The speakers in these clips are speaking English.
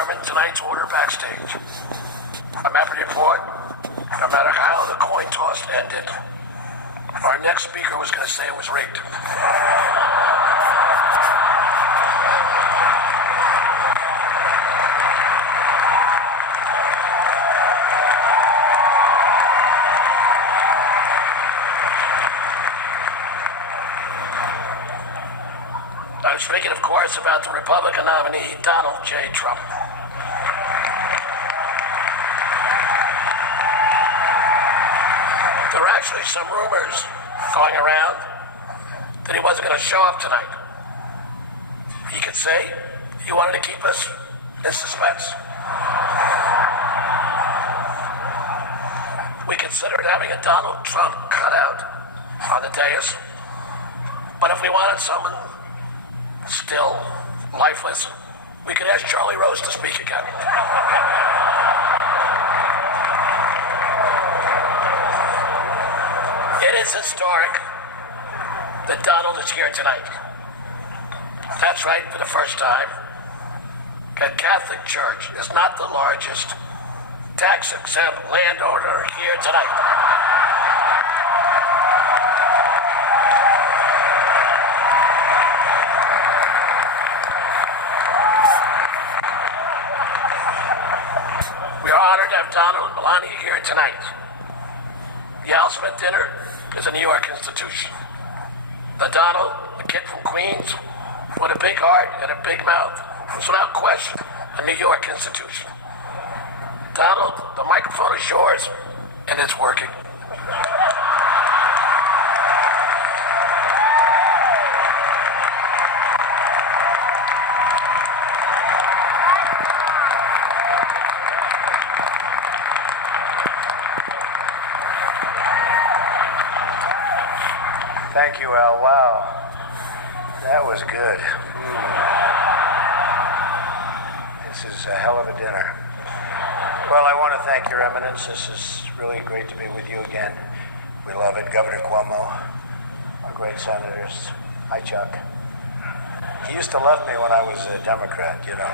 determine tonight's order backstage. I'm happy to report, no matter how the coin toss ended, our next speaker was going to say it was rigged. I was speaking, of course, about the Republican nominee, Donald J. Trump. There were actually some rumors going around that he wasn't going to show up tonight. He could say he wanted to keep us in suspense. We considered having a Donald Trump cutout on the dais, but if we wanted someone still lifeless, we could ask Charlie Rose to speak again. It is historic that Donald is here tonight. That's right, for the first time, the Catholic Church is not the largest tax-exempt landowner here tonight. We are honored to have Donald and Melania here tonight. The Alsman dinner is a New York institution. The Donald, the kid from Queens, with a big heart and a big mouth, was without question a New York institution. Donald, the microphone is yours, and it's working. Thank you, Al. Wow. That was good. This is a hell of a dinner. Well, I want to thank Your Eminence. This is really great to be with you again. We love it. Governor Cuomo, our great senators. Hi, Chuck. He used to love me when I was a Democrat, you know.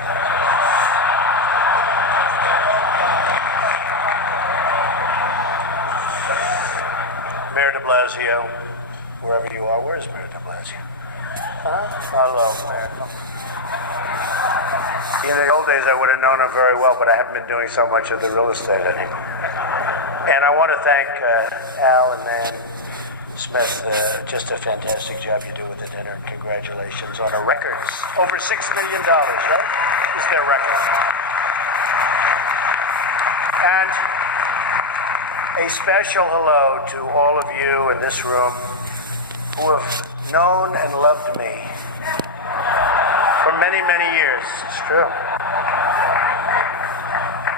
Mayor de Blasio, wherever you are. Where's Mayor de Blasio? Huh? Hello, Mayor. In the old days, I would have known him very well, but I haven't been doing so much of the real estate anymore. And I want to thank Al and Nan Smith. Just a fantastic job you do with the dinner. Congratulations on a record. Over $6 million, right? Is their record. And a special hello to all of you in this room who have known and loved me for many, many years. It's true.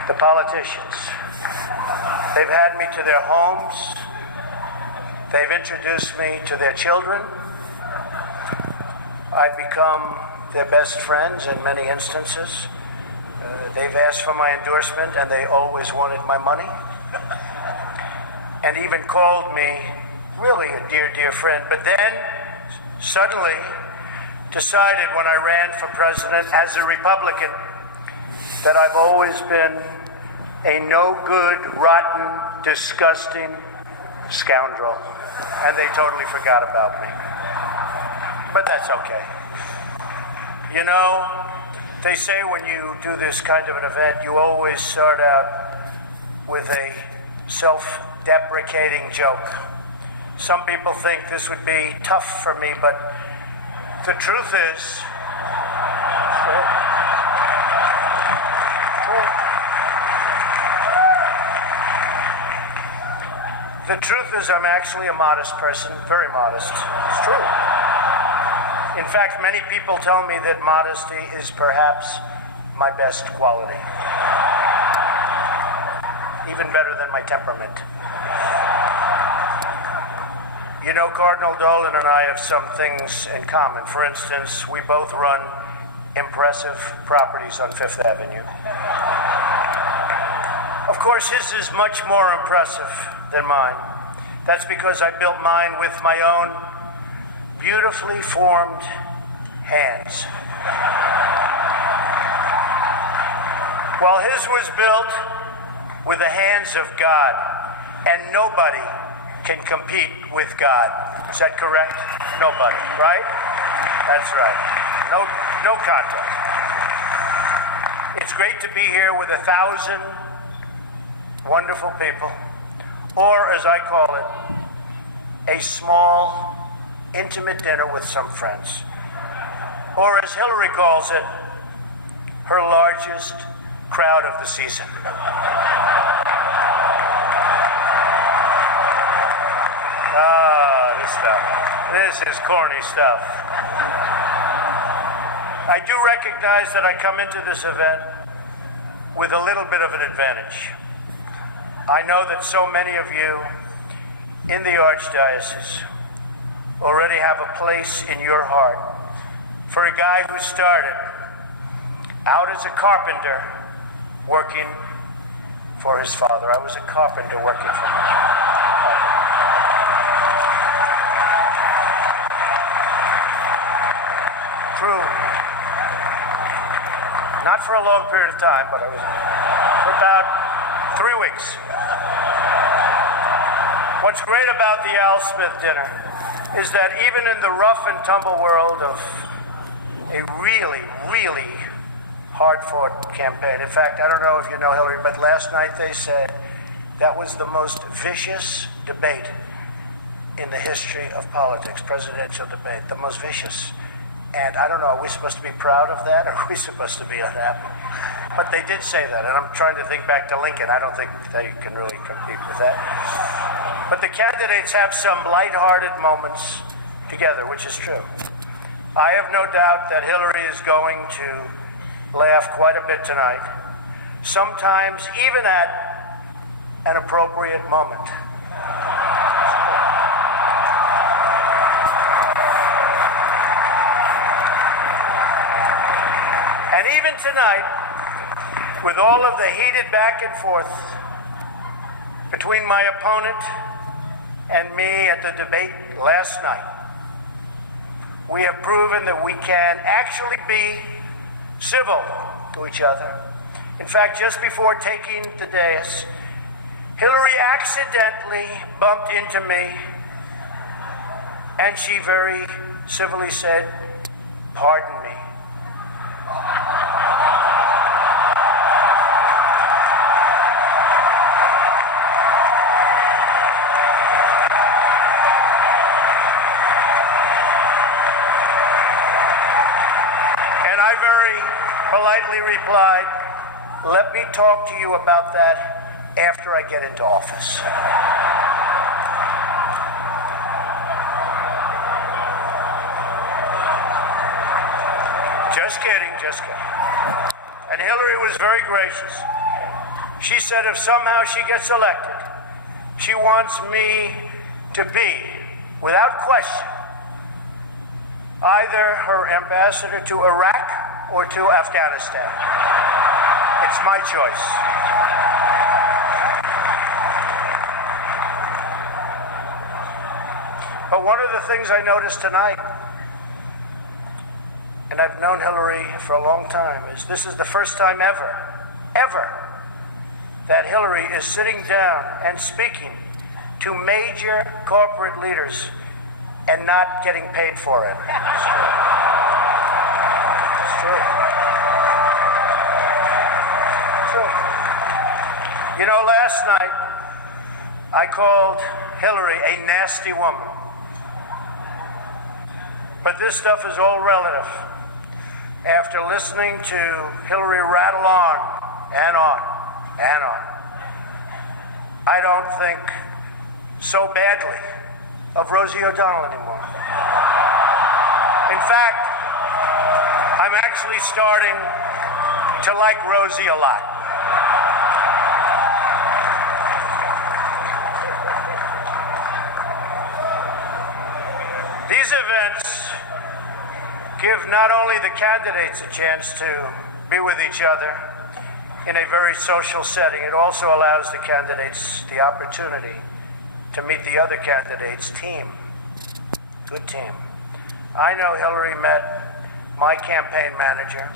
The politicians. They've had me to their homes. They've introduced me to their children. I've become their best friends in many instances. They've asked for my endorsement, and they always wanted my money. And even called me really a dear, dear friend. But then, suddenly, decided when I ran for president as a Republican that I've always been a no-good, rotten, disgusting scoundrel. And they totally forgot about me. But that's okay. You know, they say when you do this kind of an event, you always start out with a self-deprecating joke. Some people think this would be tough for me, but the truth is, I'm actually a modest person, very modest. It's true. In fact, many people tell me that modesty is perhaps my best quality. Even better than my temperament. You know, Cardinal Dolan and I have some things in common. For instance, we both run impressive properties on Fifth Avenue. Of course, his is much more impressive than mine. That's because I built mine with my own beautifully formed hands. Well, his was built with the hands of God, and nobody can compete with God. Is that correct? Nobody, right? That's right. No contest. It's great to be here with 1,000 wonderful people, or as I call it, a small, intimate dinner with some friends. Or as Hillary calls it, her largest crowd of the season. This is corny stuff. I do recognize that I come into this event with a little bit of an advantage. I know that so many of you in the Archdiocese already have a place in your heart for a guy who started out as a carpenter working for his father. I was a carpenter working for my father. True. Not for a long period of time, but I was for about 3 weeks. What's great about the Al Smith dinner is that even in the rough and tumble world of a really, really hard-fought campaign. In fact, I don't know if you know Hillary, but last night they said that was the most vicious debate in the history of politics, presidential debate, the most vicious. And I don't know, are we supposed to be proud of that, or are we supposed to be unhappy? But they did say that, and I'm trying to think back to Lincoln. I don't think they can really compete with that. But the candidates have some lighthearted moments together, which is true. I have no doubt that Hillary is going to laugh quite a bit tonight, sometimes even at an appropriate moment. And even tonight, with all of the heated back and forth between my opponent and me at the debate last night, we have proven that we can actually be civil to each other. In fact, just before taking the dais, Hillary accidentally bumped into me, and she very civilly said, "Pardon me." And I very politely replied, "Let me talk to you about that after I get into office." Just kidding, just kidding. And Hillary was very gracious. She said if somehow she gets elected, she wants me to be, without question, either her ambassador to Iraq or to Afghanistan. It's my choice. But one of the things I noticed tonight, and I've known Hillary for a long time, is this is the first time ever, that Hillary is sitting down and speaking to major corporate leaders and not getting paid for it. It's true. It's true. You know, last night I called Hillary a nasty woman. But this stuff is all relative. After listening to Hillary rattle on and on and on, I don't think so badly of Rosie O'Donnell anymore. In fact, I'm actually starting to like Rosie a lot. These events give not only the candidates a chance to be with each other in a very social setting, it also allows the candidates the opportunity to meet the other candidates' team. Good team. I know Hillary met my campaign manager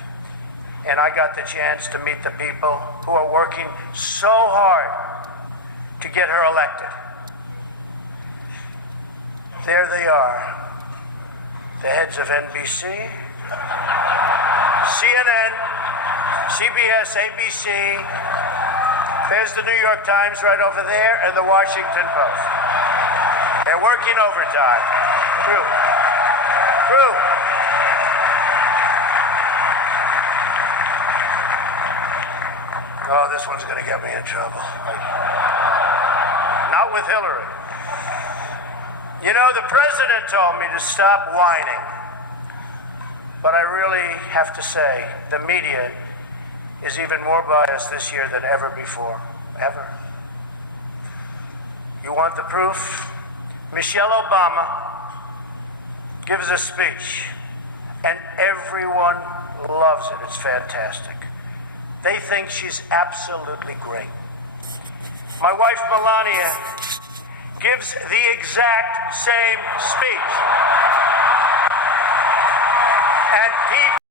and I got the chance to meet the people who are working so hard to get her elected. There they are, the heads of NBC, CNN, CBS, ABC. There's the New York Times right over there, and the Washington Post. They're working overtime. True. Oh, this one's going to get me in trouble. Not with Hillary. You know, the president told me to stop whining. But I really have to say, the media is even more biased this year than ever before. Ever. You want the proof? Michelle Obama gives a speech, and everyone loves it. It's fantastic. They think she's absolutely great. My wife, Melania, gives the exact same speech. And people